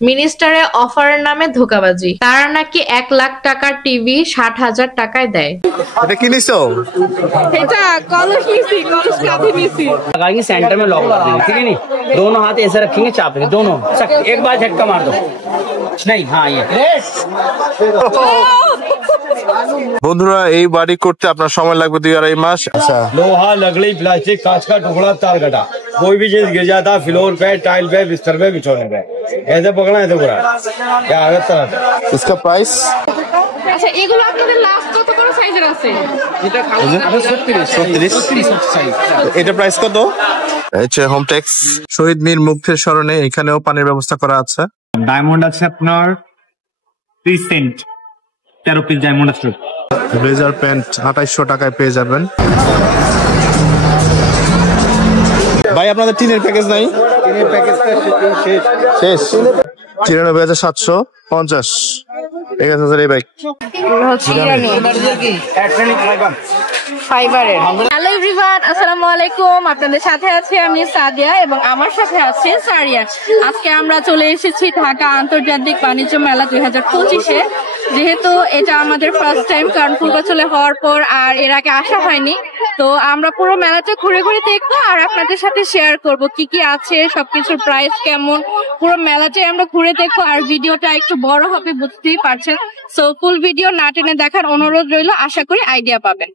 মিনিস্টারে অফারের নামে ধোঁকাবাজি। তারা নাকি 1 লাখ টাকার টিভি 60,000 টাকায় দেয়। এটা কি নিছো? এটা कॉलर नीसी कॉलर काफी नीसी लगाएंगे सेंटर में लॉक कर देंगे, ठीक है नहीं? दोनों हाथ ऐसे रखेंगे चाप के दोनों एक बार झटका मार दो। नहीं हाँ ये বন্ধুরা এই বাড়ি করতে আপনার সময় লাগবে 2-2.5 মাস। अच्छा लोहा लकड़ी प्लास्टिक कांच का टुकड़ा तार कटा कोई भी चीज गिर जाता फ्लोर पे टाइल पे बिस्तर पे बिछौने पे ऐसे पकड़ा है तो पूरा क्या आगत इसका प्राइस আচ্ছা এগুলো আপনাদের লাস্ট কত বড় সাইজের আছে? এটা 36 সাইজ। এটা প্রাইস কত? এটা হোমটেক্স শহীদ মীর মুগ্ধের স্মরণে এখানেও পানির ব্যবস্থা করা আছে। ডায়মন্ড আছে আপনার 30 সেন্ট 13 পিস ডায়মন্ড আছে। ব্লেজার প্যান্ট 2800 টাকায় পেয়ে যাবেন। ভাই আপনাদের টিনের প্যাকেজ নাই? টিনের প্যাকেজটা শেষ 93,750 1000 এই বাইক ফাইবারের। হ্যালো এভরিওয়ান, আসসালামু আলাইকুম। আপনাদের সাথে আছি আমি সাদিয়া এবং আমার সাথে আছে সারিয়া। আজকে আমরা চলে এসেছি ঢাকা আন্তর্জাতিক বাণিজ্য মেলা 2025-এ। যেহেতু এটা আমাদের ফার্স্ট টাইম, কারণ পূর্বাচলে হওয়ার পর আর এর আগে আসা হয়নি, তো আমরা পুরো মেলাটা ঘুরে ঘুরে দেখবো আর আপনাদের সাথে শেয়ার করব কি কি আছে, সবকিছুর প্রাইস কেমন, পুরো মেলাটাই আমরা ঘুরে দেখবো। আর ভিডিওটা একটু বড় হবে বুঝতেই পারছেন, সো ফুল ভিডিও না টেনে দেখার অনুরোধ রইল। আশা করি আইডিয়া পাবেন।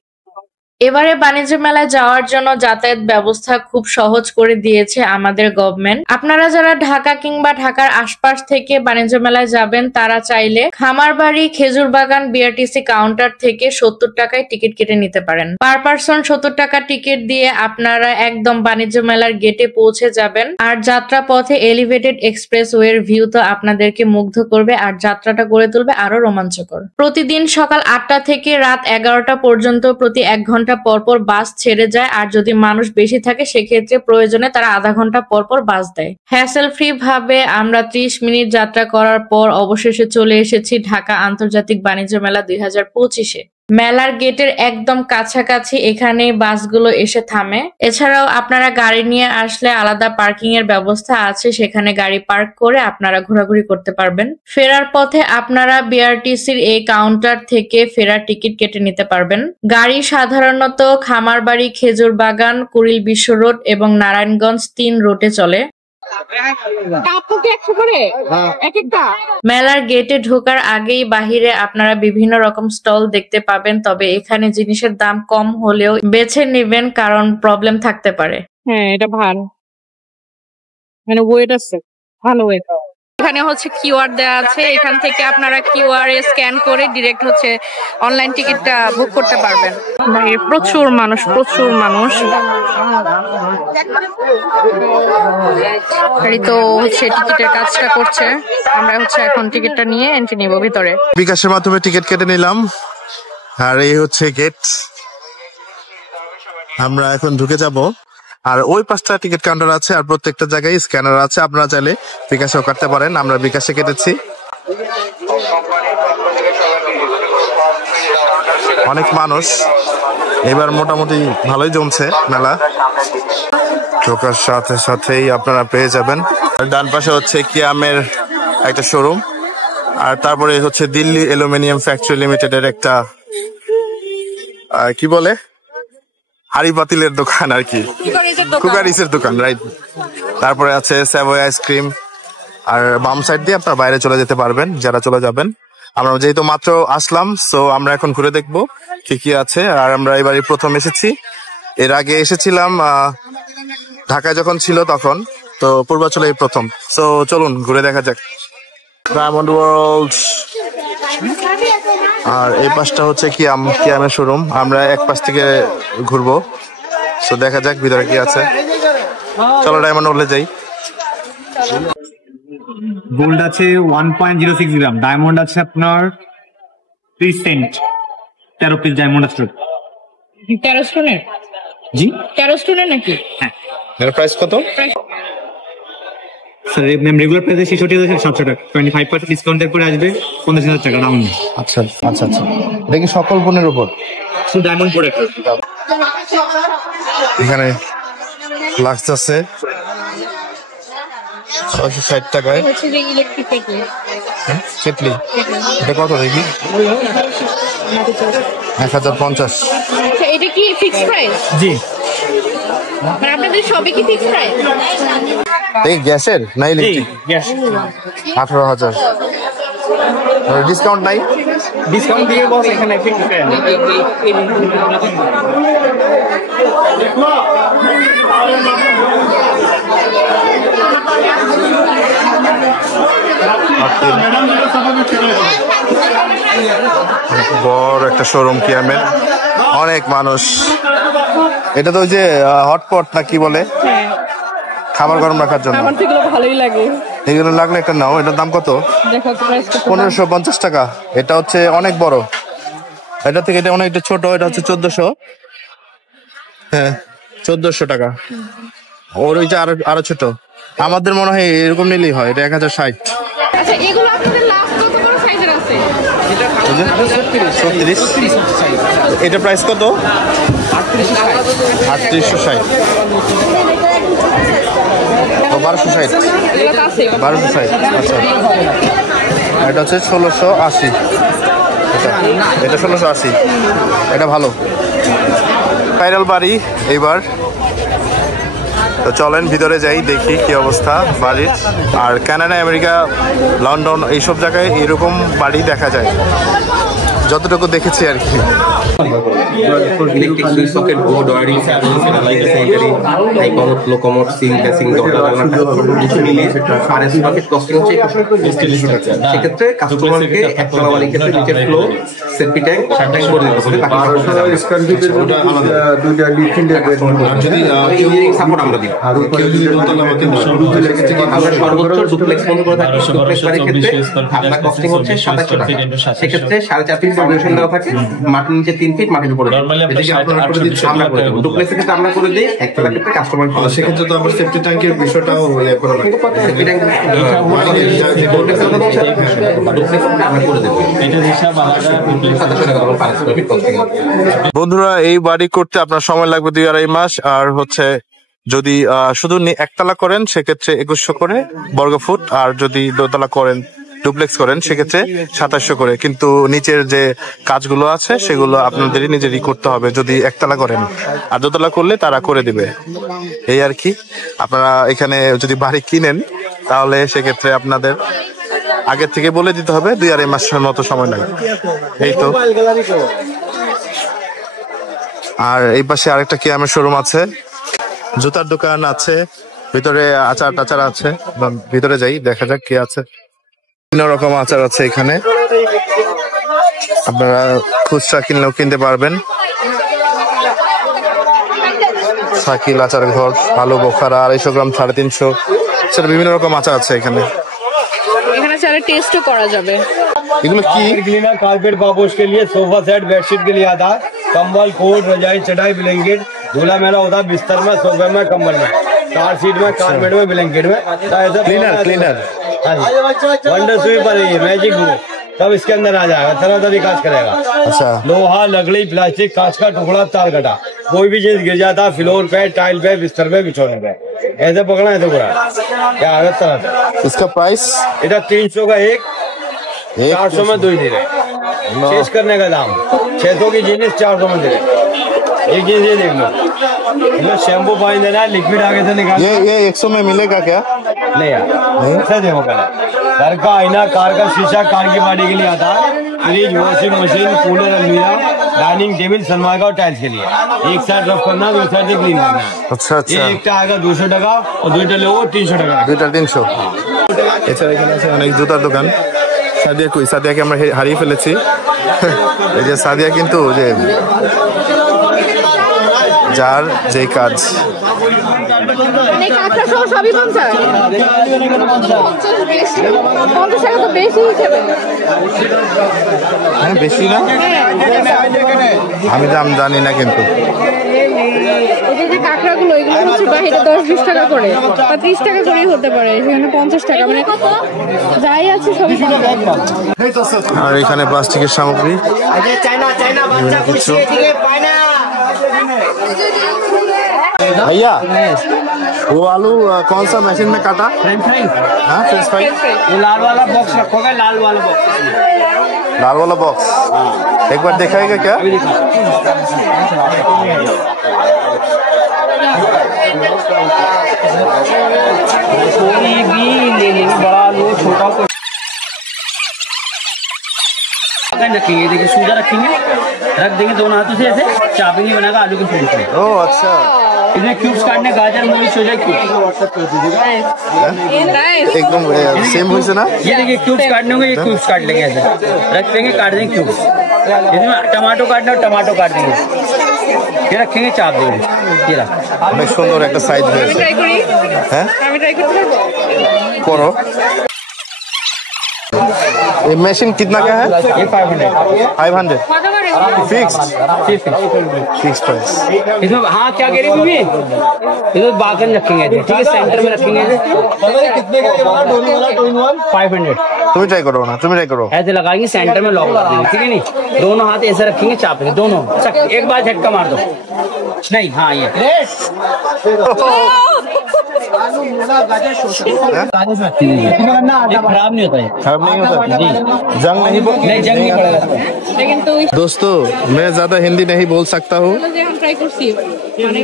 এবারে বাণিজ্য মেলায় যাওয়ার জন্য যাতায়াত ব্যবস্থা খুব সহজ করে দিয়েছে আমাদের গভর্নমেন্ট। আপনারা যারা ঢাকা কিংবা ঢাকার আশপাশ থেকে বাণিজ্য মেলায় যাবেন তারা চাইলে খামারবাড়ি খেজুরবাগান বিআরটিসি কাউন্টার থেকে 70 টাকায় টিকিট কেটে নিতে পারেন। পার পারসন 70 টাকা টিকিট দিয়ে আপনারা একদম বাণিজ্য মেলার গেটে পৌঁছে যাবেন। আর যাত্রা পথে এলিভেটেড এক্সপ্রেসওয়ের ভিউ তো আপনাদেরকে মুগ্ধ করবে আর যাত্রাটা করে তুলবে আরো রোমাঞ্চকর। প্রতিদিন সকাল 8টা থেকে রাত 11টা পর্যন্ত প্রতি 1 ঘন্টা পরপর বাস ছেড়ে যায়। আর যদি মানুষ বেশি থাকে সেক্ষেত্রে প্রয়োজনে তারা আধা ঘন্টা পরপর বাস দেয়। হ্যাসেল ফ্রি ভাবে আমরা 30 মিনিট যাত্রা করার পর অবশেষে চলে এসেছি ঢাকা আন্তর্জাতিক বাণিজ্য মেলা 2025-এ। মেলার গেটের একদম কাছাকাছি এখানে বাসগুলো এসে থামে। এছাড়াও আপনারা গাড়ি নিয়ে আসলে আলাদা পার্কিং এর ব্যবস্থা আছে, সেখানে গাড়ি পার্ক করে আপনারা ঘোরাঘুরি করতে পারবেন। ফেরার পথে আপনারা বিআরটিসির এই কাউন্টার থেকে ফেরার টিকিট কেটে নিতে পারবেন। গাড়ি সাধারণত খামারবাড়ি খেজুরবাগান কুড়িল বিশ্ব রোড এবং নারায়ণগঞ্জ 3 রুটে চলে। মেলার গেটে ঢোকার আগেই বাহিরে আপনারা বিভিন্ন রকম স্টল দেখতে পাবেন, তবে এখানে জিনিসের দাম কম হলেও বেছে নেবেন কারণ প্রবলেম থাকতে পারে। হ্যাঁ এটা ভালো, মানে ওয়েট আছে, ভালো ওয়েট। এখানে হচ্ছে কিউআর দেওয়া আছে, এখান থেকে আপনারা কিউআর এ স্ক্যান করে ডিরেক্ট হচ্ছে অনলাইন টিকিটটা বুক করতে পারবেন। প্রচুর মানুষ তো হচ্ছে টিকিটের কাজটা করছে। আমরা হচ্ছে এখন টিকিটটা নিয়ে এন্ট্রি নিব ভিতরে। বিকাশের মাধ্যমে টিকিট কেটে নিলাম আর এই হচ্ছে গেট। আমরা এখন ঢুকে যাব। আর ওই 5টা টিকিট কাউন্টার আছে আর প্রত্যেকটা জায়গায় স্ক্যানার আছে, আপনারা চাইলে বিকাশেও কাটতে পারেন। আমরা বিকাশে কেটেছি। অনেক মানুষ এবার মোটামুটি ভালোই জমছে মেলা। ঢোকার সাথে সাথেই আপনারা পেয়ে যাবেন ডান পাশে হচ্ছে কিয়ামের একটা শোরুম, আর তারপরে হচ্ছে দিল্লি অ্যালুমিনিয়াম ফ্যাক্টরি লিমিটেডের একটা কি বলে হাড়ি পাতিলের দোকান আর কি, কুকারিসের দোকান, রাইট। তারপরে আছে স্যাভয় আইসক্রিম। আর বাম সাইড দিয়ে আপনার বাইরে চলে যেতে পারবেন যারা চলে যাবেন। আমরা যেহেতু মাত্র আসলাম, সো আমরা এখন ঘুরে দেখবো কি কি আছে। আর আমরা এবারই প্রথম এসেছি, এর আগে এসেছিলাম ঢাকায় যখন ছিল তখন, তো পূর্বাচলে এই প্রথম। সো চলুন ঘুরে দেখা যাক ডায়মন্ড ওয়ার্ল্ড। আর এই পাশটা হচ্ছে কিয়ামের শোরুম। আমরা এক পাশ থেকে ঘুরবো, তো দেখা যাক ভিতরে কি আছে। চলো ডায়মন্ড ওয়ার্ল্ডে যাই। গোল্ড আছে 1.06 গ্রাম, ডায়মন্ড আছে আপনার 30 সেন্ট 13 পিস ডায়মন্ড আছে। 13 স্টোনের? জি 13 স্টোনের নাকি? হ্যাঁ। এর প্রাইস কত? স্যার রেগুলার প্রাইস 66,700 টাকা, 25% ডিসকাউন্টের পরে আসবে 50,000 টাকা রাউন্ড। আচ্ছা আচ্ছা আচ্ছা, এটা কি সকল পণ্যের উপর? শুধু ডায়মন্ড প্রোডাক্ট। এখানে লাক্স আছে, 660 টাকায় হচ্ছে যে ইলেকট্রিক কেটলি। কেটলি। এটা কত দেখি? 1050। আচ্ছা এটা কি ফিক্সড প্রাইস? জি মানে আপনাদের সবই কি ফিক্সড প্রাইস? এই গ্যাসের না ইলেকট্রিক? গ্যাস 18,000। ডিসকাউন্ট নাই? ডিসকাউন্ট দিয়ে বস এখানে 50%। বড় একটা শোরুম কিয়ামের, অনেক মানুষ। এটা তো ওই যে হটপট না কি বলে, খাবার গরম রাখার জন্য। আমার তো এগুলো ভালোই লাগে। এগুলো লাগলে একটা নাও। এটার দাম কত? দেখো প্রাইস কত? 1550 টাকা। এটা হচ্ছে অনেক বড়, এটা থেকে এটা অনেকটা ছোট। এটা হচ্ছে 1400। হ্যাঁ 1400 টাকা। ওর ওইটা আরো ছোট। আমাদের মনে হয় এরকম নিলেই হয়। এটা 1060। আচ্ছা এগুলো আপনাদের লাস্ট কত বড় সাইজের আছে? 36। এটা প্রাইস কত? 3860। 1260। এগুলো তো আছে। 1260। আচ্ছা এটা হচ্ছে 1680। এটা 1680। এটা ভালো। ভাইরাল বাড়ি এইবার তো চলেন ভিতরে যাই, দেখি কি অবস্থা বাড়ির। আর কানাডা, আমেরিকা, লন্ডন এইসব জায়গায় এরকম বাড়ি দেখা যায়, যতটুকু দেখেছি আর কি। Electric switch socket, board, wiring, cables, analyzer, secondary, high commode, low commode, seal, casing, দরজা কিছু মিলিয়ে ফারেস্ট মার্কেট কস্টিং হচ্ছে 21,000 টাকা। সেক্ষেত্রে কাস্টমারকে একতলা বাড়ির ক্ষেত্রে নিচের ফ্লোর সেফটি ট্যাঙ্ক ট্যাঙ্ক করে দিতে হবে। বাকি ইঞ্জিনিয়ারিং সাপোর্ট আমরা দিই। আমরা সর্বোচ্চ ডুপ্লেক্স বন্ধ করে থাকি। ডুপ্লেক্স বাড়ির ক্ষেত্রে আপনার কস্টিং হচ্ছে 2700 টাকা। সেক্ষেত্রে 4.5 ফিট ফাউন্ডেশন দেওয়া থাকে, মাটির নিচে 3 ফিট, মাটির উপরে আমরা করে দেবো। ডুপ্লেক্সের ক্ষেত্রে আমরা করে দিই, একতলা ক্ষেত্রে কাস্টমার। সেক্ষেত্রে তো আবার সেফটি ট্যাঙ্কের বিষয়টাও করা লাগে। সেফটি ট্যাঙ্ক আমরা করে দেবো। বন্ধুরা এই বাড়ি করতে আপনার সময় লাগবে 2-2.5 মাস। আর হচ্ছে যদি শুধু একতলা করেন সেক্ষেত্রে 2100 করে বর্গ ফুট, আর যদি দোতলা করেন ডুপ্লেক্স করেন সেক্ষেত্রে 2700 করে। কিন্তু নিচের যে কাজগুলো আছে সেগুলো আপনাদেরই নিজেরই করতে হবে যদি একতলা করেন, আর দোতলা করলে তারা করে দিবে। এই আর কি। আপনারা এখানে যদি বাড়ি কিনেন তাহলে সেক্ষেত্রে আপনাদের আগের থেকে বলে দিতে হবে, 2-2.5 মাসের মতো সময় লাগে। এই তো। আর এই পাশে আরেকটা কিয়ামের শোরুম আছে, জুতার দোকান আছে, ভিতরে আচার টাচার আছে। ভিতরে যাই, দেখা যাক কি আছে। বিভিন্ন রকম আচার আছে এখানে, আপনারা খুচরা কিনলেও কিনতে পারবেন। সাকিল আচার ঘর, আলু বোখারা 250 গ্রাম 350। সেটা বিভিন্ন রকম আচার আছে এখানে। এখানে চারে টেস্টও করা যাবে। এগুলো কি? क्लीनर, कारपेट, पापोश के लिए, सोफा सेट, बेडशीट के लिए आता है, कंबल, कोट, रजाई, चटाई, ब्लैंकेट, झूला मेला होता है बिस्तर में, सोफे में, कंबल में, कार सीट में, कारपेट में, ब्लैंकेट में। क्लीनर वंडर स्वीपर है ये, मैजिक ब्रू, तब इसके अंदर आ जाएगा, तरह तरह काज करेगा। अच्छा। लोहा, लकड़ी, प्लास्टिक, कांच का टुकड़ा, तार कटा, कोई भी चीज गिर जाता है फ्लोर पे, टाइल पे, बिस्तर पे, बिछोने पे, ऐसे पकड़ना है तो पूरा क्या आगे तरह। इसका प्राइस? इधर 300 का एक, 400 में 2 दे रहे। चेंज करने का दाम 600 की जीनिस 400 में दे रहे। एक चीज ये देख लो, शैम्पू पानी देना है, लिक्विड आगे से निकाल। ये 100 में मिलेगा क्या? नहीं यार, ऐसा देखो कलर। घर का आईना, कार का शीशा, कार की बॉडी के लिए आता है, फ्रिज, वॉशिंग मशीन, कूलर, अलमीरा, डाइनिंग टेबल, सनमाइका और टाइल्स के लिए। एक साइड रफ करना, दो साइड से क्लीन करना। अच्छा अच्छा। ये एक आएगा 200 টাকা और 2টা लेवो 300 টাকা। 2টা 300। এছাড়া এখানে আছে অনেক জুতার দোকান। সাদিয়া কই? সাদিয়াকে আমরা হারিয়ে ফেলেছি। এই যে সাদিয়া কিন্তু যে যার যে কাজ মানে কাঁচা সহ সবই 50? 50 টাকা তো বেশি হিসেবে। হ্যাঁ বেশি না? আমি দাম জানি না কিন্তু। এই যে কাঁকড়াগুলো এগুলো হচ্ছে বাহিরে 10-20 টাকা করে বা 30 টাকা করেই হতে পারে, সেখানে 50 টাকা, মানে যাই আছে সবই 50। আর এখানে প্লাস্টিকের সামগ্রী। भैया वो आलू कौन सा मशीन में काटा? हाँ फ्रेंच फ्राई। वो लाल वाला बॉक्स रखोगे, लाल वाला बॉक्स। लाल वाला बॉक्स एक बार दिखाएगा क्या? कोई भी ले लेंगे, बड़ा लो छोटा को रखेंगे। देखिए सूजा रखेंगे, रख देंगे दोनों हाथों से ऐसे, चापेंगे बनाएगा आलू के फूल से। ओह अच्छा, इसमें क्यूब्स काटने, गाजर मूली सोजा क्यूब एकदम सेम हुई से ना। ये देखिए क्यूब्स काटने होंगे, ये क्यूब्स काट लेंगे ऐसे, रख देंगे, काट देंगे क्यूब्स। इसमें टमाटो काटना हो टमाटो काट देंगे, ये रखेंगे, चाप देंगे। ये रख অনেক সুন্দর একটা সাইজ হয়েছে। হ্যাঁ করো। ये मशीन कितना का है? ये 500 फिक्स्ड प्राइस। इसमें हाँ क्या कह रही बीबी, इसमें बागन रखेंगे ठीक है, सेंटर में रखेंगे। कितने का 500 তুমি ট্রাই করো না, তুমি ট্রাই করো। ऐसे लगाएंगे, सेंटर में लॉक कर देंगे, ठीक है नहीं। दोनों हाथ ऐसे रखेंगे, चापेंगे दोनों, एक बार झटका मार दो। नहीं हाँ ये खराब नहीं होता है, खराब नहीं होता जी, जंग नहीं जंग नहीं पड़ेगा। लेकिन तो दोस्तों मैं ज्यादा हिंदी नहीं बोल सकता हूँ, हम ट्राई करছি মানে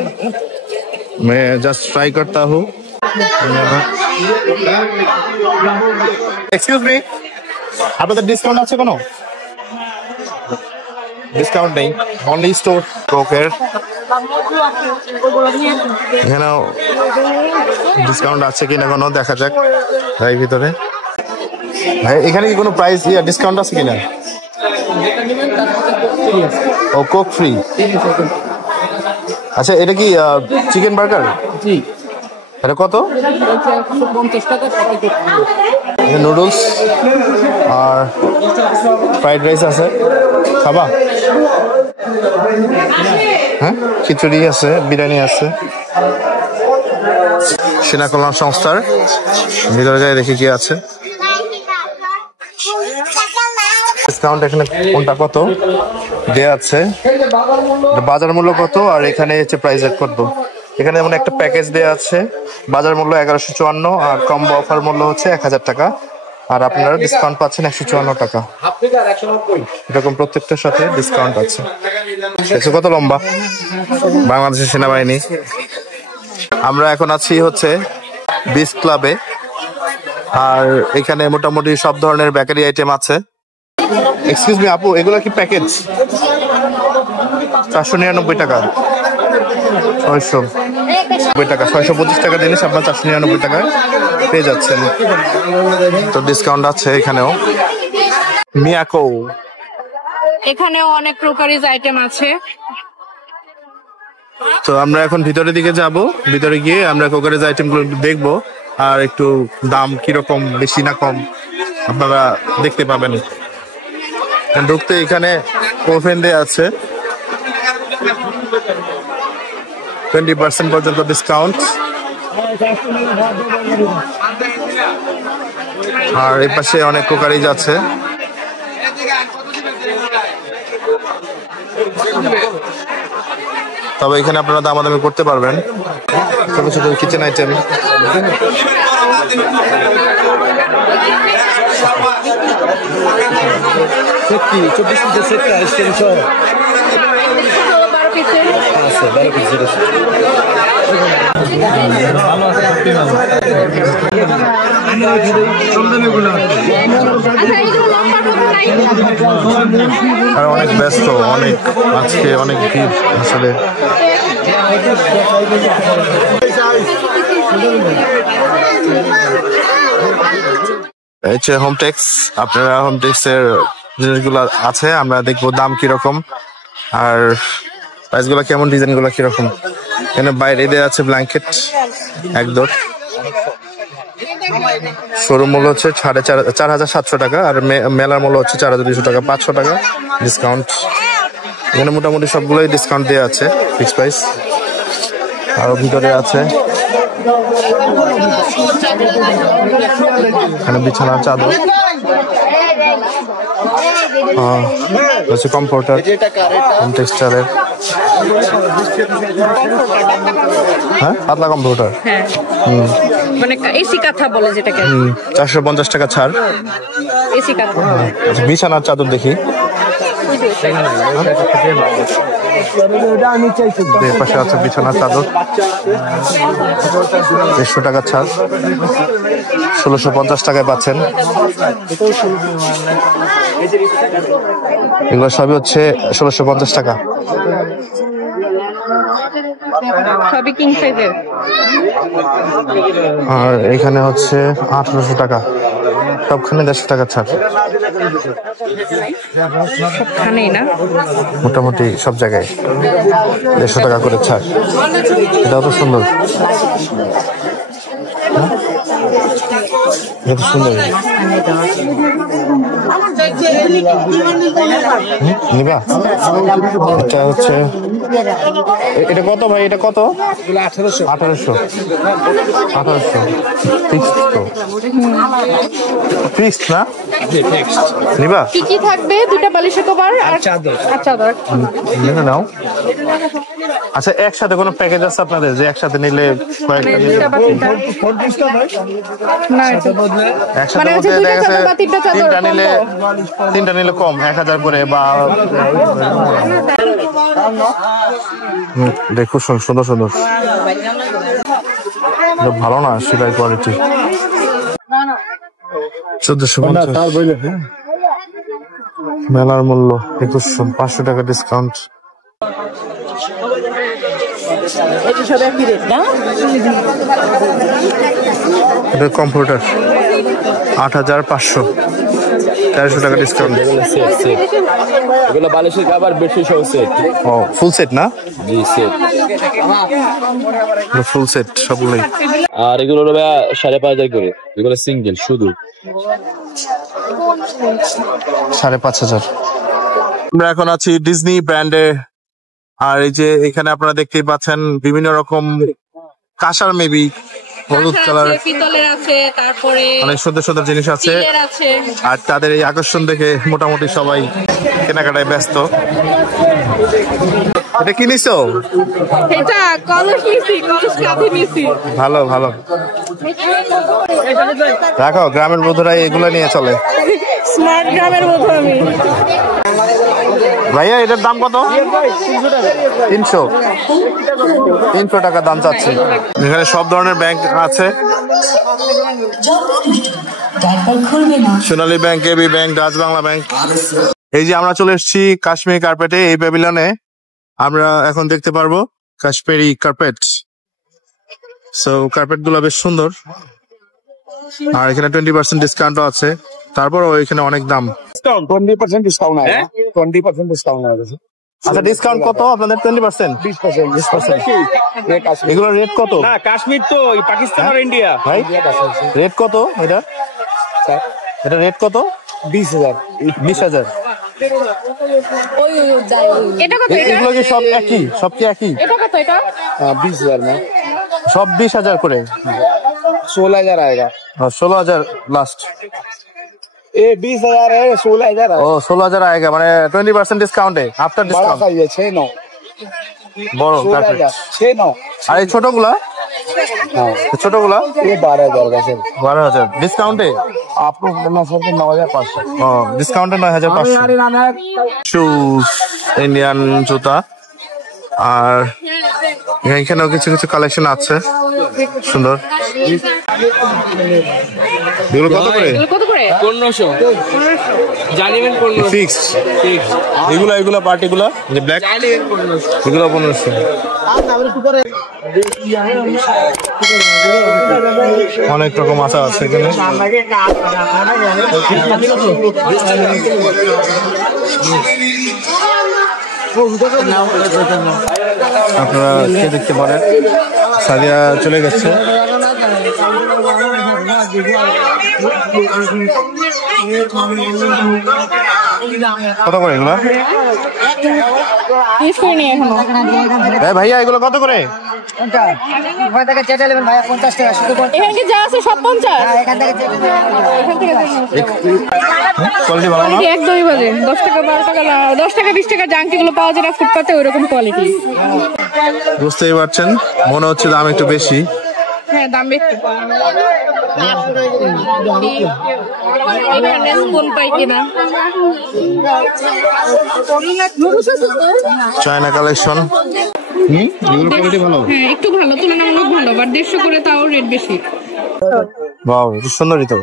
मैं जस्ट ट्राई करता हूँ। एक्सक्यूज मी, আপনাদের ডিসকাউন্ট আছে কোনো? ডিসকাউন্ট নেই, অনলি স্টোর কোকের। এখানে ডিসকাউন্ট আছে কিনা কোনো দেখা যাক ভাই ভিতরে। ভাই এখানে কি কোনো প্রাইস ডিসকাউন্ট আছে কিনা? ও কোক ফ্রি। আচ্ছা এটা কি চিকেন বার্গার? জি এটা কত? 50 টাকা। নুডলস আর ফ্রাইড রাইস আছে, খাবা? হ্যাঁ খিচুড়ি আছে, বিরিয়ানি আছে। সেনা কল্যাণ সংস্থার ভিতরে যাই দেখি কি আছে। ডিসকাউন্ট এখানে কোনটা কত দেয়া আছে, বাজার মূল্য কত আর এখানে হচ্ছে প্রাইস এড কত। এখানে যেমন একটা প্যাকেজ দেয়া আছে, বাজার মূল্য 1154 আর কম্বো অফার মূল্য হচ্ছে 1000 টাকা, আর আপনারা ডিসকাউন্ট পাচ্ছেন 154 টাকা। এরকম প্রত্যেকটার সাথে ডিসকাউন্ট আছে। কত লম্বা বাংলাদেশের সেনাবাহিনী। আমরা এখন আছি হচ্ছে বিচ ক্লাবে, আর এখানে মোটামুটি সব ধরনের বেকারি আইটেম আছে। এক্সকিউজ মি আপু, এগুলো কি প্যাকেজ? 499 টাকা, 690 টাকা, 625 টাকা জিনিস আপনার 499 টাকায় পেয়ে যাচ্ছেন। তো ডিসকাউন্ট আছে এখানেও। মিয়াকো, এখানেও অনেক ক্রোকারিজ আইটেম আছে। তো আমরা এখন ভিতরের দিকে যাব, ভিতরে গিয়ে আমরা ক্রোকারিজ আইটেমগুলো দেখবো আর একটু দাম কিরকম, বেশি না কম আপনারা দেখতে পাবেন। ঢুকতে এখানে ওভেন দেয়া আছে, 20% পর্যন্ত ডিসকাউন্ট। আর এই পাশে অনেক ক্রোকারিজ আছে। তবে এখানে আপনারা দামাদামি করতে পারবেন। ছোট ছোট কিচেন আইটেম, আর অনেক ব্যস্ত, অনেক আজকে অনেক ভিড় আসলে। হোমটেক্স, আপনারা হোমটেক্স এর জিনিসগুলো আছে, আমরা দেখবো দাম কিরকম আর প্রাইস গুলা কেমন, ডিজাইন গুলা কিরকম। এখানে বাইরে দেওয়া আছে ব্ল্যাঙ্কেট একদর, শোরুম মূল্য হচ্ছে 4700 টাকা, আর মেলার মূল্য হচ্ছে 4200 টাকা, 500 টাকা ডিসকাউন্ট। এখানে মোটামুটি সবগুলোই ডিসকাউন্ট দেওয়া আছে, ফিক্স প্রাইস। আর ভিতরে আছে এখানে বিছানার চাদর, হচ্ছে কম্ফোর্টার টেক্সচারের। হ্যাঁ, পাতলা কম্ফোর্টার। হ্যাঁ, মানে এসি কাঁথা বলে যেটাকে। 450 টাকা ছাড়। এসি কাঁথা। আচ্ছা, বিছানার চাদর দেখি। পাশে আছে বিছানার চাদর, 150 টাকা ছাড়, 1650 টাকায় পাচ্ছেন। এগুলো সবই হচ্ছে 1650 টাকা। সবই কিং সাইজের। আর এখানে হচ্ছে 1800 টাকা, সবখানে 150 টাকা ছাড়। সবখানেই না, মোটামুটি সব জায়গায় 150 টাকা করে ছাড়। এটাও তো সুন্দর, এটা সুন্দর। নিবা? এটা হচ্ছে, এটা কত ভাই? এটা কত? 1800 ফিক্সড তো? ফিক্সড না? নিবা? কি কি থাকবে? দুটা বালিশের কভার আর চাদর। নিয়ে নাও। আচ্ছা, একসাথে কোনো প্যাকেজ আছে আপনাদের যে একসাথে নিলে কয়েকটা নিলে? একসাথে বলতে দেখা গেছে তিনটা নিলে কম, 1000 করে বা দেখো সুন্দর সুন্দর, ভালো না সেলাই কোয়ালিটি। 1450 মেলার মূল্য 2100, 500 টাকা ডিসকাউন্ট। এটা কম্পিউটার 8500, 1300 টাকা ডিসকাউন্ট। এগুলো বালিশের কভার বেশি সহ সেট। ও, ফুল সেট না? জি, সেট, ফুল সেট সবগুলোই। আর এগুলো 5500 করে। এগুলো সিঙ্গেল শুধু 5500। আমরা এখন আছি ডিজনি ব্র্যান্ডে। আর এই যে এখানে আপনারা দেখতেই পাচ্ছেন বিভিন্ন রকম কাঁসার, মেবি হলুদ কালার, পিতলের আছে, তারপরে অনেক সুন্দর সুন্দর জিনিস আছে। আর তাদের এই আকর্ষণ দেখে মোটামুটি সবাই কেনাকাটায় ব্যস্ত। এটা কি নিছো? এটা কলস নিছি, কলস কাঁধে নিছি। ভালো ভালো, রাখো। গ্রামের বধুরা এগুলো নিয়ে চলে। স্মার্ট গ্রামের মতো আমি। ভাইয়া এটার দাম কত? 300 টাকা দাম চাচ্ছে। এখানে সব ধরনের ব্যাংক আছে, Sonali bank, AB bank, Dutch Bangla bank. এই যে আমরা চলে এসেছি কাশ্মীরি কার্পেটে। এই প্যাভিলিয়নে আমরা এখন দেখতে পারবো কাশ্মীরি কার্পেট। সো কার্পেট গুলো বেশ সুন্দর। আর এখানে 20% ডিসকাউন্টও আছে। তারপরও এখানে অনেক দাম। 20% ডিসকাউন্ট আছে, 20% ডিসকাউন্ট আছে। আচ্ছা, ডিসকাউন্ট কত আপনাদের? 20%? 20%। এগুলোর রেট কত? না, কাশ্মীর তো পাকিস্তান আর ইন্ডিয়া। ভাই রেট কত এটা? এটা রেট কত? 20,000। 20,000। এটা কত? এগুলো কি সব একই? সব কি একই? এটা কত? এটা 20,000 না, সব 20,000 করে? 16,000 आएगा। 16,000 লাস্ট। ये 20,000 है, 16,000 है। ও 16,000 आएगा, মানে 20% ডিসকাউন্টে আফটার बड़ा ডিসকাউন্ট। साइज है 6-9। বড় 16,000 6-9। আর এই ছোটগুলা? हाँ, ছোটগুলা ये 12,000 का सर। 12,000 ডিসকাউন্টে। आपको करना सर 9,500। ও ডিসকাউন্টে 9,500। শুজ, ইন্ডিয়ান জুতা। আর এখানেও কিছু কিছু কালেকশন আছে সুন্দর। এগুলো কত করে? কত করে? 1500 জানিবেন। 1500 ফিক্সড। এগুলো পার্টিগুলো যে ব্ল্যাক, এগুলো 1500। অনেক রকম আশা আছে এখানে। আপনারা দেখতে পারেন। সাদিয়া চলে গেছে। কত করে এগুলো? ভাইয়া এগুলো কত করে? এখানে কি যা আছে সব 50? কোয়ালিটি ভালো না? একদমই বলেন 10 টাকা 12 টাকা 10 টাকা 20 টাকা জাঙ্কি গুলো পাওয়া যায় না ফুটপাতে, ওইরকম কোয়ালিটি। বুঝতেই পারছেন, মনে হচ্ছে দাম একটু বেশি। হ্যাঁ দাম বেশি। এখানে স্পুন পাই কিনা? China collection. কোয়ালিটি ভালো? হ্যাঁ একটু ভালো, তুলনামূলক ভালো, বাট 150 করে তাও রেট বেশি। ওয়াও, সুন্দরই তো।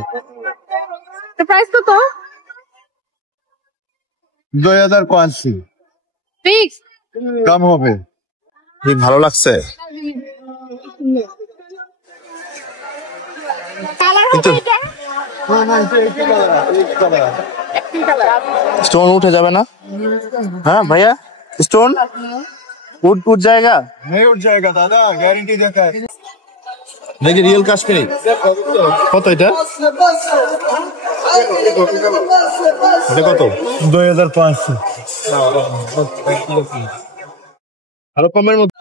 তো প্রাইস কত? 2500 ফিক্স। কম হবে। ভালো লাগছে কালার হবে এটা? স্টোন উঠে যাবে না? হ্যাঁ ভাইয়া, স্টোন উঠ जाएगा? नहीं उठ जाएगा दादा, गारंटी देता है। দেখি রিয়েল কাশ্মীরি কত এটা? এটা কত? 2500 আরো কমের মধ্যে।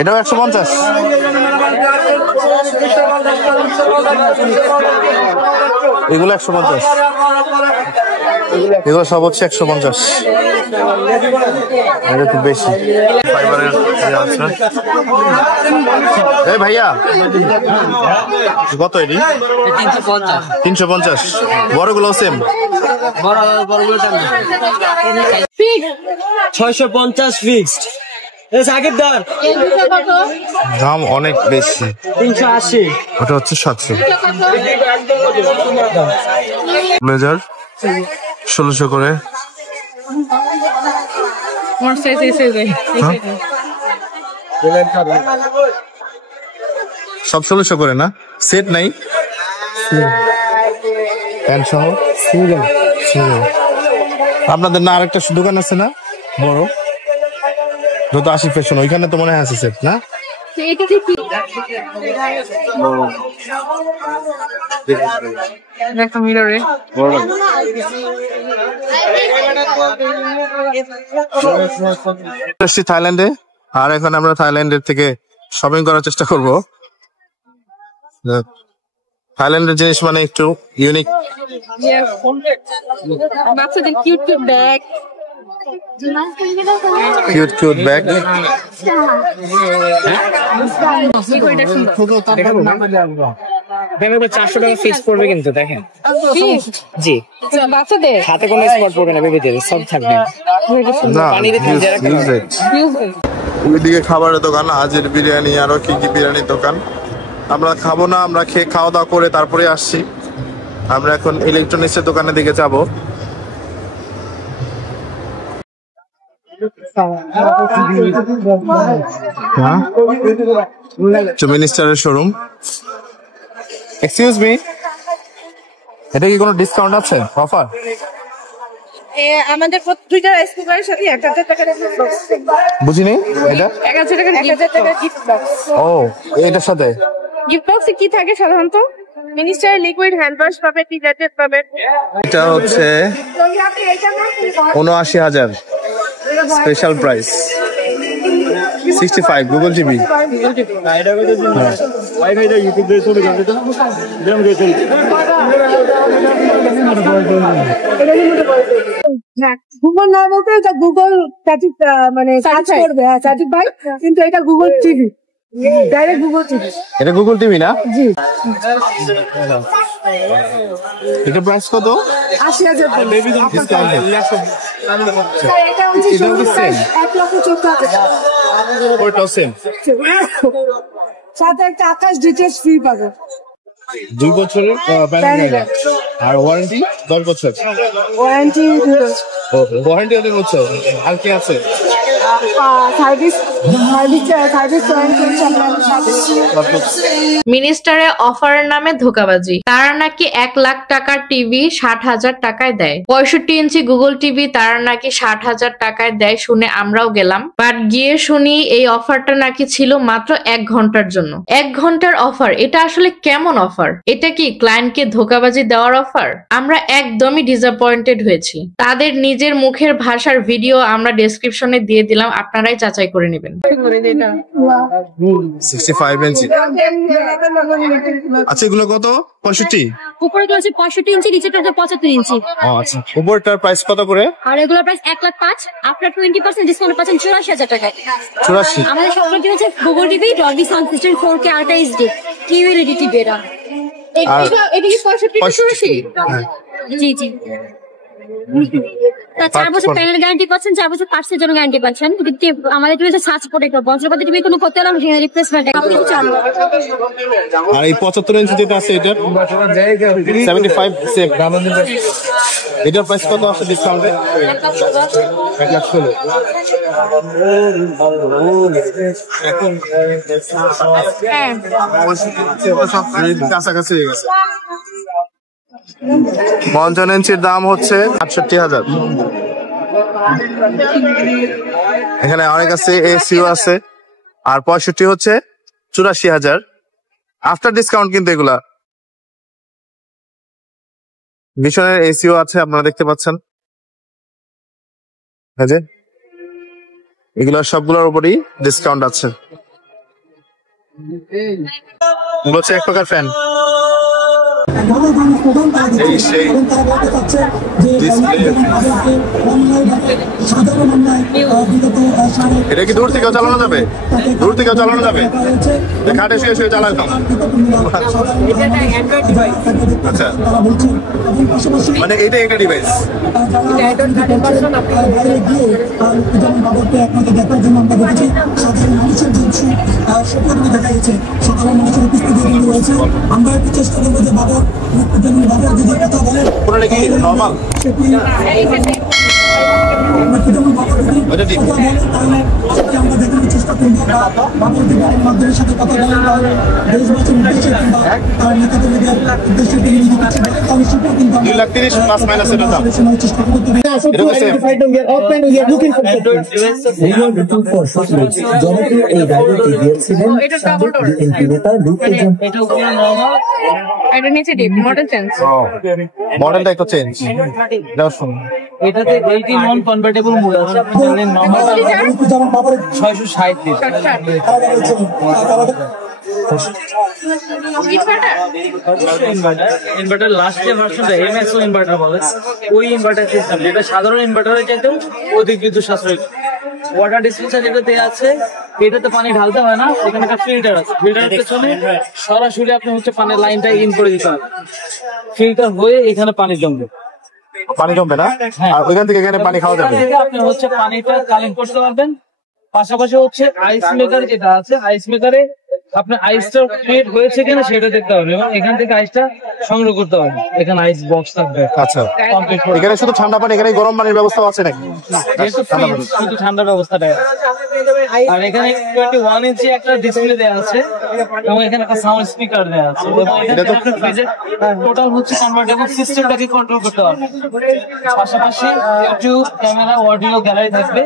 এটাও 150। এগুলো 150, এগুলো সব হচ্ছে 150। এটা একটু বেশি ফাইবারের আছে। এই ভাইয়া কত এটি? 350। বড়গুলো সেম? 650 ফিক্সড। সাকিবদার দাম অনেক বেশি, 380। ওটা হচ্ছে 700। ব্লেজার 1600 করে। সব 1600 করে না? সেট নাই? প্যান্ট সহ সিঙ্গেল। আপনাদের না আরেকটা দোকান আছে না বড়, যত 80 ফ্যাশন, ওইখানে তো মনে হয় আছে সেট না? থাইল্যান্ডে, আর এখন আমরা থাইল্যান্ডের থেকে শপিং করার চেষ্টা করব। থাইল্যান্ডের জিনিস মানে একটু ইউনিক। বাচ্চাদের cute cute bag, cute cute bag. এখানে 400 টাকা ফিক্স পড়বে কিন্তু দেখেন। জি, বাচ্চাদের হাতে কোনো স্পট পড়বে না, বেবিদের সব থাকবে। পানিতে ভিজে রাখতে হবে। ওইদিকে খাবারের দোকান, আজের বিরিয়ানি, আরো কি কি বিরিয়ানির দোকান। আমরা খাবো না, আমরা খাওয়া দাওয়া করে তারপরে আসছি। আমরা এখন ইলেকট্রনিক্সের দোকানের দিকে যাব। মিনিস্টারের শোরুম। এক্সকিউজ মি, এটা কি কোনো ডিসকাউন্ট আছে, অফার? আমাদের দুইটা রাইস কুকারের সাথে 1000 টাকার বুঝিনি এটা। 1000 টাকার গিফট বক্স। ও, এটার সাথে গিফট বক্সে কি থাকে সাধারণত? মিনিস্টার লিকুইড হ্যান্ড ওয়াশ পাবে, টি-শার্ট পাবে। এটা হচ্ছে ৭৯,০০০ special price, 65 Google TV. Google না বলতে এটা গুগল মানে সার্চ করবে, হ্যাঁ সার্টিফাইড, কিন্তু এটা Google TV, direct Google TV. এটা গুগল টিভি না? জি। এটা প্রাইস কত? ৮০,০০০। এটা হচ্ছে ১,১৪,০০০। ওটাও সেম, সাথে একটা আকাশ ডিটেলস ফ্রি পাবে। 2 বছরের আর ওয়ারেন্টি 10 বছর। ওয়ারেন্টি ওয়ারেন্টি 10 বছর। আর কি আছে? সার্ভিস মিনিস্টারের অফারের নামে ধোকাবাজি। তারা নাকি 1 লাখ টাকার টিভি 60,000 টাকায় দেয়। 65 ইঞ্চি গুগল টিভি তারা নাকি 60,000 টাকায় দেয় শুনে আমরাও গেলাম, বাট গিয়ে শুনি এই অফারটা নাকি ছিল মাত্র 1 ঘন্টার জন্য। 1 ঘন্টার অফার, এটা আসলে কেমন অফার? এটা কি ক্লায়েন্টকে ধোকাবাজি দেওয়ার অফার? আমরা একদমই ডিসঅ্যাপয়েন্টেড হয়েছি। তাদের নিজের মুখের ভাষার ভিডিও আমরা ডেসক্রিপশনে দিয়ে দিলাম, আপনারাই যাচাই করে নেবেন। 65 ইঞ্চি। আচ্ছা এগুলো কত? 65? উপরেগুলো হচ্ছে 65 ইঞ্চি, নিচেটা হচ্ছে 75 ইঞ্চি। আচ্ছা, উপরটার প্রাইস কত করে? আর এগুলোর প্রাইস 1,05,000, আপনার 20% ডিসকাউন্ট পাচ্ছেন 84,000 টাকায়। 84? আমাদের সবগুলো হচ্ছে Google TV, Dolby sound system, 4K ultra HD, QLED TV. এটা কি 65? জি জি। 4 বছর প্যানেল গ্যারান্টি পাচ্ছেন, 4 বছর পার্টসের জন্য গ্যারান্টি পাচ্ছেন। আমাদের টিভি সার্চ প্রোটেক্টর, বজ্রপাতি টিভি কোনো ক্ষতি হলে আমরা রিপ্লেসমেন্ট আপনি চান। আর এই 75 ইঞ্চি যেটা আছে এটা 75 সেম। এটার প্রাইস কত আছে ডিসকাউন্টে? 1,16,000। কাছাকাছি হয়ে গেছে। 55 ইঞ্চির দাম হচ্ছে 68,000। এখানে অনেক আছে, এসিও আছে। আর 65 হচ্ছে 84,000 আফটার ডিসকাউন্ট। কিন্তু এগুলা ভীষণের এসিও আছে, আপনারা দেখতে পাচ্ছেন। এগুলো সবগুলোর উপরই ডিসকাউন্ট আছে। এগুলো হচ্ছে এক প্রকার ফ্যান। এটা কি দূর থেকেও চালানো যাবে? দূর থেকেও চালানো যাবে? খাটে শুয়ে শুয়ে চালাতাম। আচ্ছা, মানে এটা একটা ডিভাইস। পুরোটা কি নর্মাল? চেষ্টা করবো মাধ্যমের সাথে কথা বলার দেশবাসীর উদ্দেশ্যে কিংবা নেতাদের উদ্দেশ্যে 2,30,000 প্লাস মাইনাস এর দাম চেষ্টা করতে হবে। মডেলটা একটু চেঞ্জ। এটাতে 18 নন কনভার্টেবল মোড আছে, আপনি জানেন নরমাল 660 ইনভার্টার লাস্ট যে ভার্সনটা এমএসও ইনভার্টার বলে, ওই ইনভার্টার সিস্টেম যেটা সাধারণ ইনভার্টারের চাইতেও অধিক বিদ্যুৎ সাশ্রয়ী। ওয়াটার ডিসপেন্সার যেটাতে আছে এটাতে পানি ঢালতে হয় না, এখানে একটা ফিল্টার আছে। ফিল্টারের পেছনে সরাসরি আপনি হচ্ছে পানির লাইনটা ইন করে দিতে হবে, ফিল্টার হয়ে এখানে পানি জমবে। পানি জমবে না? আর ওইখান থেকে এখানে পানি খাওয়া যাবে। আপনি হচ্ছে পানিটা কালেক্ট করতে পারবেন। পাশাপাশি হচ্ছে আইস মেকার যেটা আছে, আইস মেকারে আপনার আইসটা ক্রিয়েট হয়েছে কিনা সেটা দেখতে হবে এবং এখান থেকে আইসটা সংগ্রহ করতে হবে। এখানে আইস বক্স থাকবে। আচ্ছা, এখানে শুধু ঠান্ডা পানি, এখানে গরম পানির ব্যবস্থা আছে নাকি? শুধু ঠান্ডার ব্যবস্থাটা। আর এখানে 21 ইঞ্চি একটা ডিসপ্লে দেওয়া আছে এবং এখানে একটা সাউন্ড স্পিকার দেওয়া আছে এবং এখানে টোটাল হচ্ছে কনভার্টেবল সিস্টেমটাকে কন্ট্রোল করতে হবে। পাশাপাশি ইউটিউব, ক্যামেরা, অডিও, গ্যালারি থাকবে।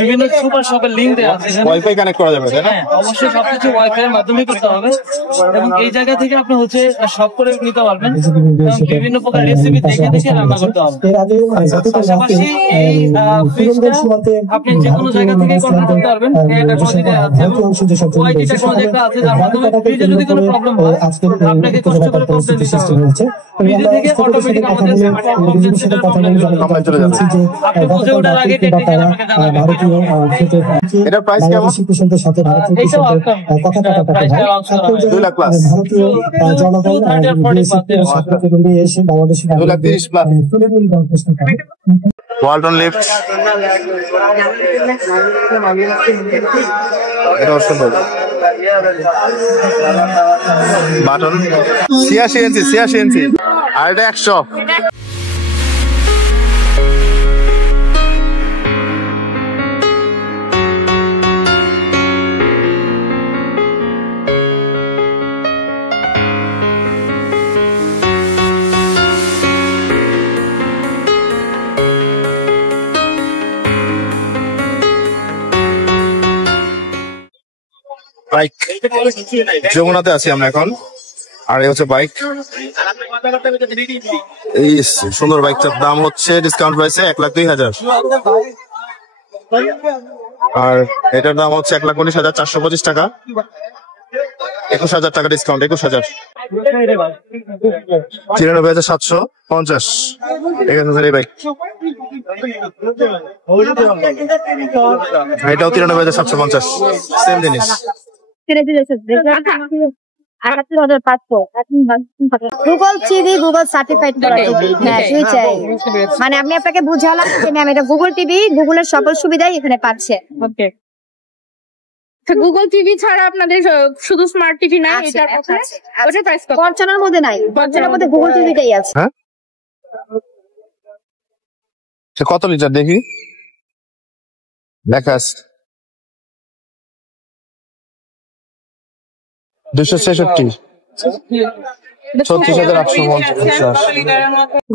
বিভিন্ন সুপার শপের লিংক দেওয়া আছে, ওয়াইফাই কানেক্ট করা যাবে। হ্যাঁ, অবশ্যই সবকিছু ওয়াইফাই এর মাধ্যমে করতে হবে এবং এই জায়গা থেকে আপনি হচ্ছে সব করে নিতে পারবেন এবং বিভিন্ন প্রকার রেসিপি দেখে দেখে রান্না করতে হবে। পাশাপাশি এই ফ্রিজটা আপনি যে কোনো জায়গা থেকে কন্ট্রোল করতে পারবেন। এটা কোয়ালিটি আছে, ওয়াইটি টেকনোলজিটা আছে, যার মাধ্যমে ফ্রিজে যদি কোনো প্রবলেম হয় আপনাকে কষ্ট করে কমপ্লেইন দিতে হবে। ফ্রিজে থেকে অটোমেটিক আমাদের কমপ্লেইন সেন্টার কমপ্লেইন চলে যাবে। আপনি বুঝে ওঠার আগে টেকনিশিয়ান আপনাকে জানাবে। এটার প্রাইস কেমন? $2 lakh plus. 2,30,000 plus. Walton lift, এটা অসম্ভব। বাটন 86 ইঞ্চি আর এটা 100। যমুনাতে আছি আমরা এখন। আর এই হচ্ছে বাইক, এই সুন্দর বাইকটার দাম হচ্ছে ডিসকাউন্ট প্রাইসে 1,02,000, আর এটার দাম হচ্ছে 1,19,425 টাকা, 21,000 টাকা ডিসকাউন্ট, 21,000, 93,750 এই বাইক। এটাও 93,750, সেম জিনিস। গুগল টিভি, গুগল সার্টিফাইড মানে আমি আপনাকে বুঝালাম যে ম্যাম এটা গুগল টিভি, গুগলের সকল সুবিধাই এখানে পাচ্ছে। ওকে, গুগল টিভি ছাড়া আপনাদের শুধু স্মার্ট টিভি না, এটার কথা ওটা প্রাইস কত? 55 মধ্যে নাই, 55 মধ্যে গুগল টিভিটাই আছে। হ্যাঁ, কত লিটার দেখি লেখা আছে 266, 36,850।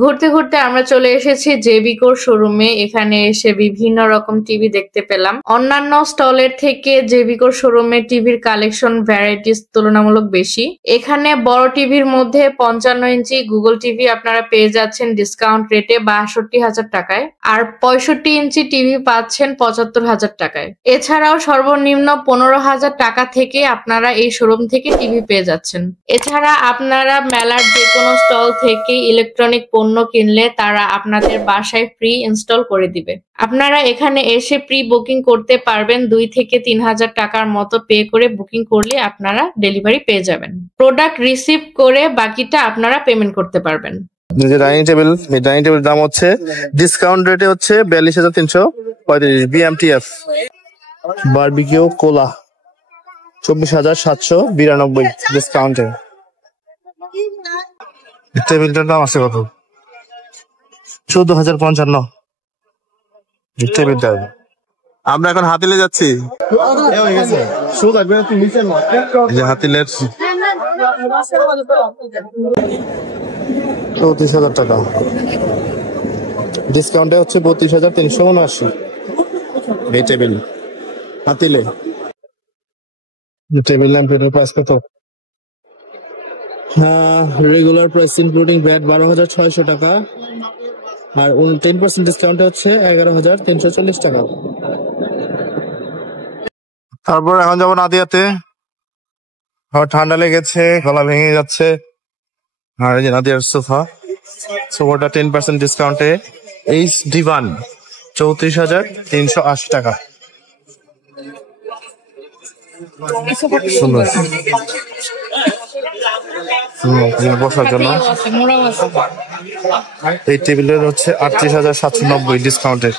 ঘুরতে ঘুরতে আমরা চলে এসেছি জেবিকোর শোরুমে। এখানে এসে বিভিন্ন রকম টিভি দেখতে পেলাম। অন্যান্য স্টলের থেকে জেবিকোর শোরুমে টিভির কালেকশন ভ্যারাইটিস তুলনামূলক বেশি। এখানে বড় টিভির মধ্যে 55 ইঞ্চি গুগল টিভি আপনারা পেয়ে যাচ্ছেন ডিসকাউন্ট রেটে 62,000 টাকায়, আর 65 ইঞ্চি টিভি পাচ্ছেন 75,000 টাকায়। এছাড়াও সর্বনিম্ন 15,000 টাকা থেকে আপনারা এই শোরুম থেকে টিভি পেয়ে যাচ্ছেন। এছাড়া আপনারা মেলার যে কোনো স্টল থেকে ইলেকট্রনিক পণ্য কিনলে তারা আপনাদের বাসায় ফ্রি ইনস্টল করে দিবে। আপনারা এখানে এসে প্রি বুকিং করতে পারবেন। 2 থেকে 3,000 টাকার মতো পে করে বুকিং করলে আপনারা ডেলিভারি পেয়ে যাবেন। প্রোডাক্ট রিসিভ করে বাকিটা আপনারা পেমেন্ট করতে পারবেন। ডাইনিং টেবিল, এই ডাইনিং টেবিল দাম হচ্ছে ডিসকাউন্ট রেটে হচ্ছে 42,335 বিএমটিএফ। বারবিকিউ কোলা 24,792 ডিসকাউন্টে। টেবিলটার দাম আছে কত? 14,055 টেবিলটা। আমরা এখন হাতিলে যাচ্ছি, হাতিলের 34,000 টাকা, ডিসকাউন্টে হচ্ছে 32,379 এই টেবিল হাতিলে। টেবিল ল্যাম্পের প্রাইস কত? রেগুলার প্রাইস ইনক্লুডিং ভ্যাট 12,600 টাকা, আর 10% ডিসকাউন্ট হচ্ছে 11,340 টাকা। তারপর এখন যাবো নাদিয়াতে। ঠান্ডা লেগেছে, গলা ভেঙে যাচ্ছে। আর এই যে নাদিয়ার সোফাটা 10% ডিসকাউন্টে এইচ ডিভান 34,380 টাকা। সুন্দর বসার জন্য। এই টেবিলের হচ্ছে 38,790 ডিসকাউন্টের।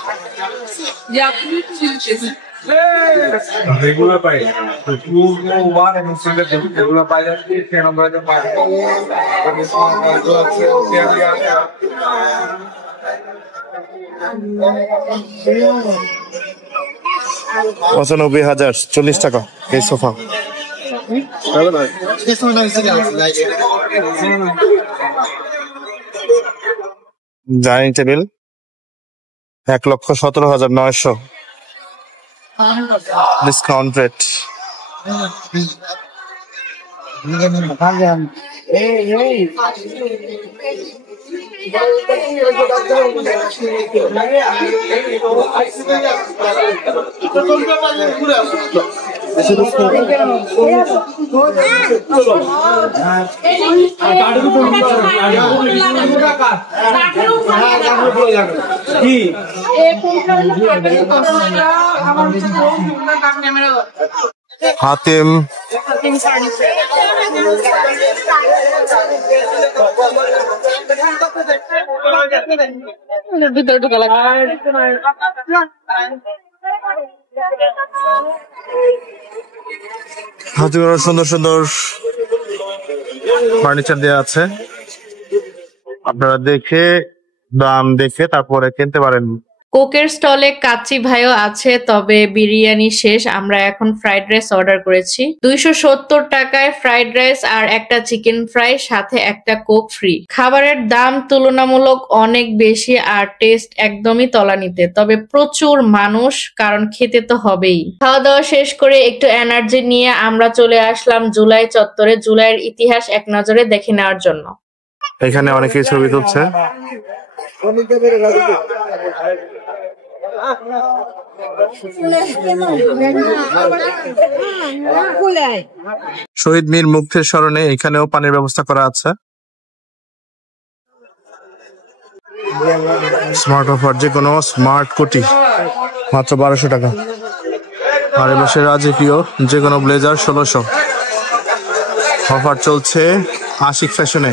$95,040 টাকা এই sofa. Dining table 1,17,900 discount rate. Hatim ভিতরে ঢোকা লাগবে। হাতিমের সুন্দর সুন্দর ফার্নিচার দেওয়া আছে, আপনারা দেখে দাম দেখে তারপরে কিনতে পারেন। কোকের স্টলে কাচ্চি ভাইও আছে, তবে বিরিয়ানি শেষ। আমরা এখন ফ্রাইড রাইস অর্ডার করেছি। 270 টাকায় ফ্রাইড রাইস আর একটা চিকেন ফ্রাই, সাথে একটা কোক ফ্রি। খাবারের দাম তুলনামূলক অনেক বেশি আর টেস্ট একদমই তলানিতে, তবে প্রচুর মানুষ, কারণ খেতে তো হবেই। খাওয়া দাওয়া শেষ করে একটু এনার্জি নিয়ে আমরা চলে আসলাম জুলাই চত্বরে, জুলাইয়ের ইতিহাস এক নজরে দেখে নেওয়ার জন্য। এখানে অনেকেই ছবি তুলছে। শহীদ মীর মুগ্ধের স্মরণে এখানেও পানির ব্যবস্থা করা আছে। স্মার্ট অফার, যে কোনো স্মার্ট কোটি মাত্র 1200 টাকা। আর এবছর রাজকীয় যে কোনো ব্লেজার 1600। অফার চলছে আশিক ফ্যাশনে,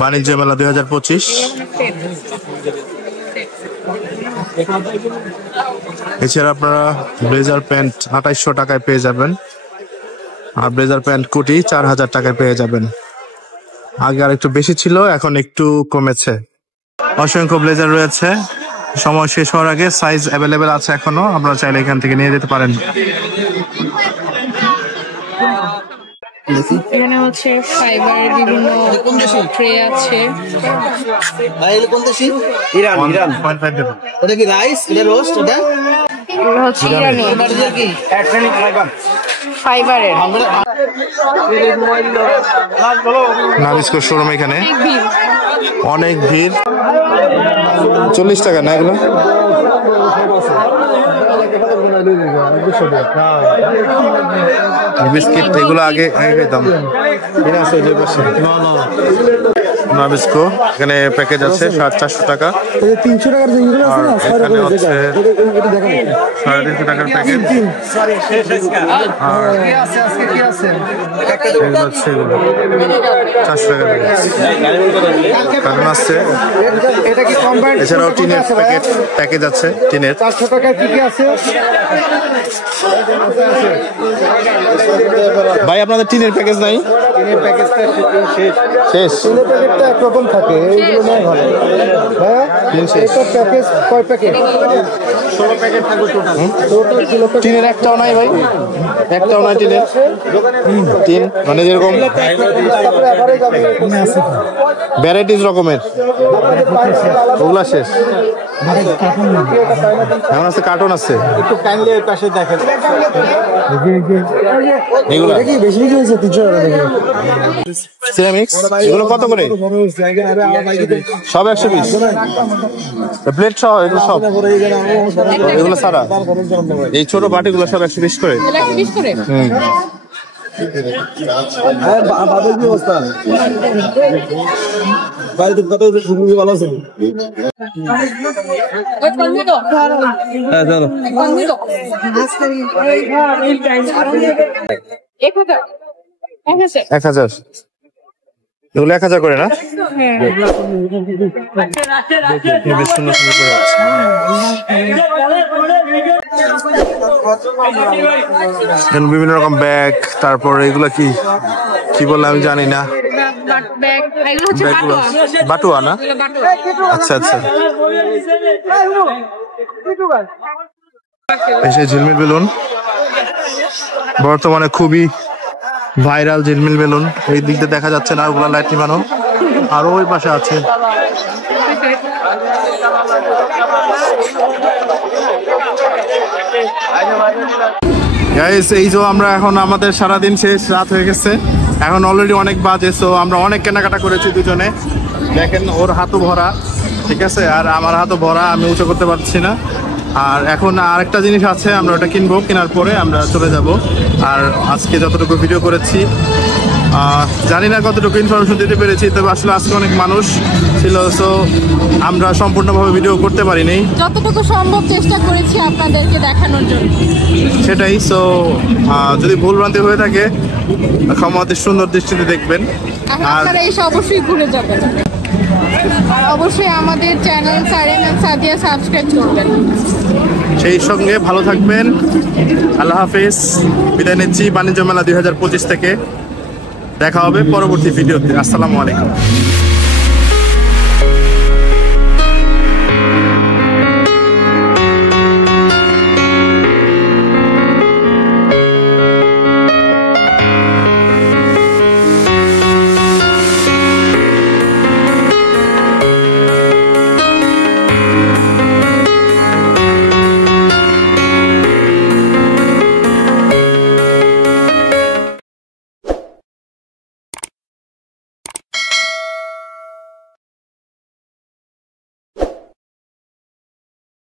বাণিজ্য মেলা 2025। এছাড়া আপনারা ব্লেজার প্যান্ট 2800 টাকায় পেয়ে যাবেন, আর ব্লেজার প্যান্ট কোটি 4000 টাকায় পেয়ে যাবেন। আগে আর একটু বেশি ছিল, এখন একটু কমেছে। অসংখ্য ব্লেজার রয়েছে, সময় শেষ হওয়ার আগে সাইজ অ্যাভেলেবেল আছে এখনো, আপনারা চাইলে এখান থেকে নিয়ে যেতে পারেন। এখানে হচ্ছে ফাইবারের বিভিন্ন ট্রে আছে। ইরান ইরান ওটা কি রাইস, এটা রোস্ট, এটা হচ্ছে ইরানি ফাইবারের। নাবিস্কো শোরুম, এখানে অনেক ভিড়। 40 টাকা না এগুলো? বিস্কিট এগুলো আগে খেতাম। নাবিস্কো এখানে প্যাকেজ আছে 450 টাকা, 300 টাকার এখানে হচ্ছে 350 টাকার প্যাকেজ। আর হচ্ছে 400 টাকার কারণ আছে। এছাড়াও টিনের প্যাকেজ আছে, টিনের 400 টাকার কি কি আছে ভাই? আপনাদের টিনের প্যাকেজ নাই? টিনের প্যাকেজটা শেষ। টিনের প্যাকেটটা একরকম থাকে, এইগুলো নয় ভালো। হ্যাঁ, এটা প্যাকেজ কয় প্যাকেট? 16 প্যাকেট থাকবে টোটাল। টিনের একটাও নাই ভাই, একটাও নাই টিনের। টিন মানে যেরকম ভ্যারাইটিস রকমের, ওগুলা শেষ। এমন আছে কার্টুন আছে, একটু কাইন্ডলি এর পাশে দেখেন। এগুলো কি বেশি কি হয়েছে? 300 টাকা থেকে সিরামিক্স। এগুলো কত করে? সব 100 পিস প্লেট সহ, এগুলো সব, এগুলো সারা এই ছোট বাটিগুলো সব 100 পিস করে। বাবার কি অবস্থা? বাড়িতে কত ভালো আছে? হ্যাঁ 1000। এগুলো 1000 করে না? বেশ সুন্দর সুন্দর করে আছে। বিভিন্ন রকম ব্যাগ, তারপর এগুলো কি কি বললে আমি জানি না। বাটুয়া না? আচ্ছা আচ্ছা। এসে ঝিলমিল বেলুন, বর্তমানে খুবই ভাইরাল ঝিলমিল বেলুন। এই দিক দিয়ে দেখা যাচ্ছে না, ওগুলা লাইট নিবানো। আর ওই পাশে আছে গাইস। এই যে আমরা এখন, আমাদের সারাদিন শেষ, রাত হয়ে গেছে, এখন অলরেডি অনেক বাজে। সো আমরা অনেক কেনাকাটা করেছি দুজনে। দেখেন ওর হাতও ভরা, ঠিক আছে, আর আমার হাতও ভরা, আমি উঁচু করতে পারছি না। আর এখন আরেকটা জিনিস আছে, আমরা ওটা কিনবো, কেনার পরে আমরা চলে যাব। আর আজকে যতটুকু ভিডিও করেছি, জানি না কতটুকু ইনফরমেশন দিতে পেরেছি, তবে আসলে আজকে অনেক মানুষ ছিল, সো আমরা সম্পূর্ণভাবে ভিডিও করতে পারিনি। যতটুকু সম্ভব চেষ্টা করেছি আপনাদেরকে দেখানোর জন্য, সেটাই। সো যদি ভুলভ্রান্তি হয়ে থাকে ক্ষমাতে সুন্দর দৃষ্টিতে দেখবেন। আর আপনারা এসে অবশ্যই ঘুরে যাবেন, আর অবশ্যই আমাদের চ্যানেল সারেন এন্ড সাদিয়া সাবস্ক্রাইব করবেন। সেই সঙ্গে ভালো থাকবেন। আল্লাহ হাফেজ, বিদায় নিচ্ছি বাণিজ্য মেলা 2025 থেকে। দেখা হবে পরবর্তী ভিডিওতে। আসসালামু আলাইকুম।